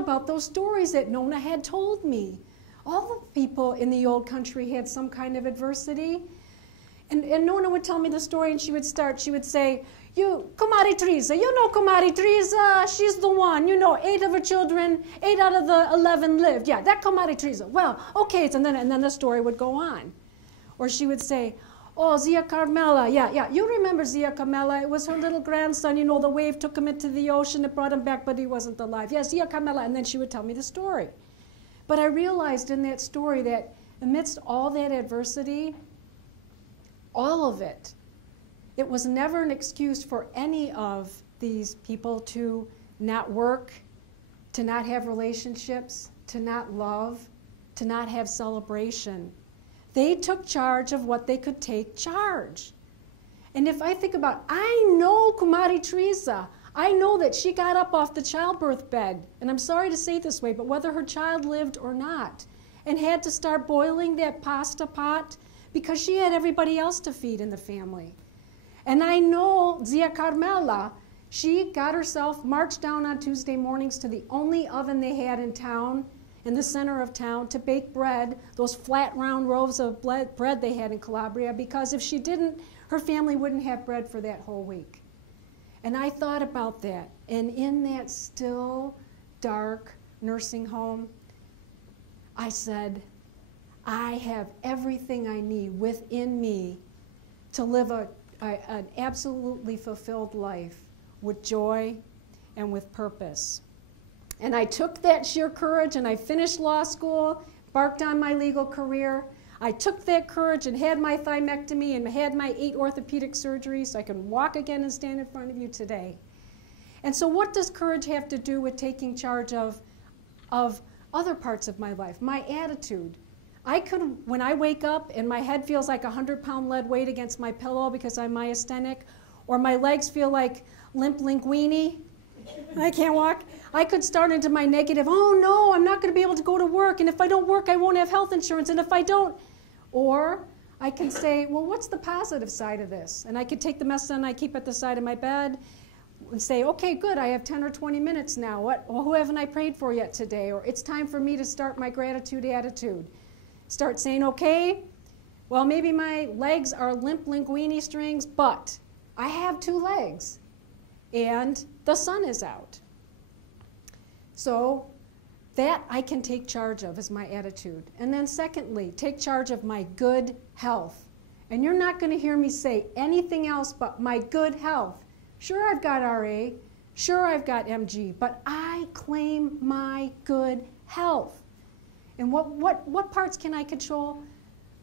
about those stories that Nona had told me. All the people in the old country had some kind of adversity. And Nona would tell me the story, and she would say, you, Kumari Teresa, you know Kumari Teresa, she's the one, you know, 8 of her children, 8 out of the 11 lived. Yeah, that Kumari Teresa. Well, okay, and then the story would go on. Or she would say, oh, Zia Carmela, yeah, you remember Zia Carmela, it was her little grandson, you know, the wave took him into the ocean, it brought him back, but he wasn't alive. Yeah, Zia Carmela, and then she would tell me the story. But I realized in that story that amidst all that adversity, all of it, it was never an excuse for any of these people to not work, to not have relationships, to not love, to not have celebration. They took charge of what they could take charge. And if I think about, I know Kumari Teresa. I know that she got up off the childbirth bed, and I'm sorry to say it this way, but whether her child lived or not, and had to start boiling that pasta pot because she had everybody else to feed in the family. And I know Zia Carmela, she got herself marched down on Tuesday mornings to the only oven they had in town, in the center of town, to bake bread, those flat round loaves of bread they had in Calabria, because if she didn't, her family wouldn't have bread for that whole week. And I thought about that, and in that still, dark nursing home, I said, I have everything I need within me to live an absolutely fulfilled life with joy and with purpose. And I took that sheer courage, and I finished law school, embarked on my legal career. I took that courage and had my thymectomy and had my 8 orthopedic surgeries so I can walk again and stand in front of you today. And so what does courage have to do with taking charge of other parts of my life? My attitude. I could, when I wake up and my head feels like a 100-pound lead weight against my pillow because I'm myasthenic, or my legs feel like limp linguini, I can't walk, I could start into my negative, oh no, I'm not going to be able to go to work, and if I don't work, I won't have health insurance, and if I don't, or I can say, well, what's the positive side of this? And I could take the medicine I keep at the side of my bed and say, okay, good, I have 10 or 20 minutes now. Who haven't I prayed for yet today? Or it's time for me to start my gratitude attitude. Start saying, okay, well, maybe my legs are limp linguini strings, but I have 2 legs, and the sun is out. So that I can take charge of as my attitude. And then secondly, take charge of my good health. And you're not going to hear me say anything else but my good health. Sure, I've got RA. Sure, I've got MG. But I claim my good health. And what parts can I control?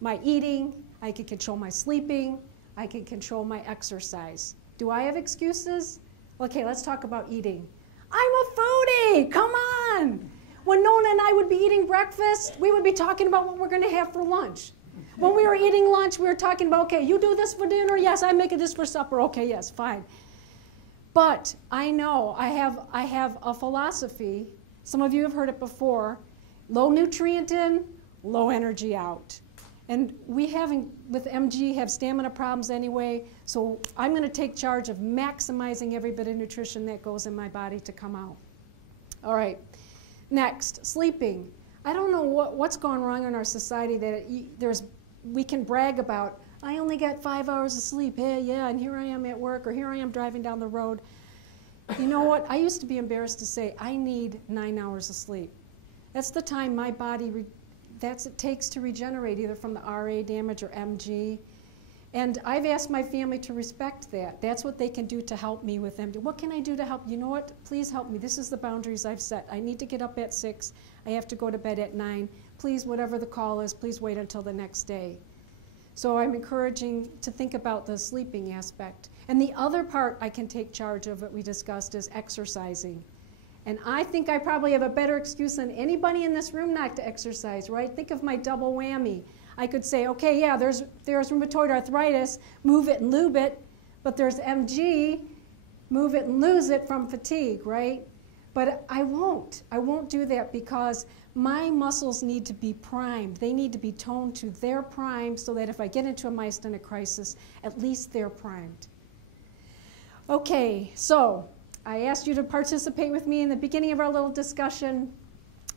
My eating. I can control my sleeping. I can control my exercise. Do I have excuses? Okay, let's talk about eating. I'm a foodie. Come on. When Nona and I would be eating breakfast, we would be talking about what we're going to have for lunch. When we were eating lunch, we were talking about, okay, you do this for dinner? Yes, I'm making this for supper. Okay, yes, fine. But I know I have a philosophy. Some of you have heard it before. Low nutrient in, low energy out. And we with MG have stamina problems anyway, so I'm going to take charge of maximizing every bit of nutrition that goes in my body to come out. All right. Next, sleeping. I don't know what's gone wrong in our society that we can brag about, I only got 5 hours of sleep. Hey, yeah, and here I am at work, or here I am driving down the road. You know what? I used to be embarrassed to say, I need 9 hours of sleep. That's the time my body, it takes to regenerate, either from the RA damage or MG. And I've asked my family to respect that. That's what they can do to help me with MD. What can I do to help? You know what? Please help me. This is the boundaries I've set. I need to get up at 6. I have to go to bed at 9. Please, whatever the call is, please wait until the next day. So I'm encouraging to think about the sleeping aspect. And the other part I can take charge of that we discussed is exercising. And I think I probably have a better excuse than anybody in this room not to exercise, right? Think of my double whammy. I could say, okay, yeah, there's rheumatoid arthritis, move it and lube it, but there's MG, move it and lose it from fatigue, right? But I won't do that because my muscles need to be primed. They need to be toned to their prime so that if I get into a myasthenic crisis, at least they're primed. Okay, so I asked you to participate with me in the beginning of our little discussion.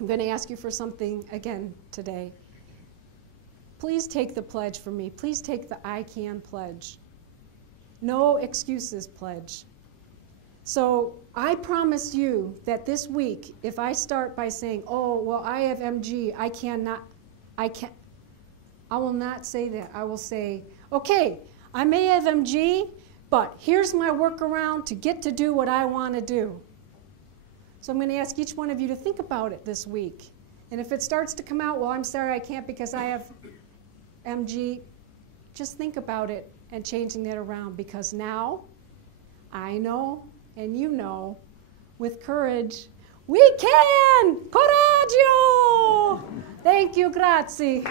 I'm going to ask you for something again today. Please take the pledge from me. Please take the I can pledge. No excuses pledge. So I promise you that this week, if I start by saying, oh, well, I have MG, I will not say that. I will say, okay, I may have MG, but here's my workaround to get to do what I want to do. So I'm going to ask each one of you to think about it this week. And if it starts to come out, well, I'm sorry, I can't because I have MG, just think about it and changing that around, because now I know and you know, with courage, we can! Coraggio! Thank you, grazie.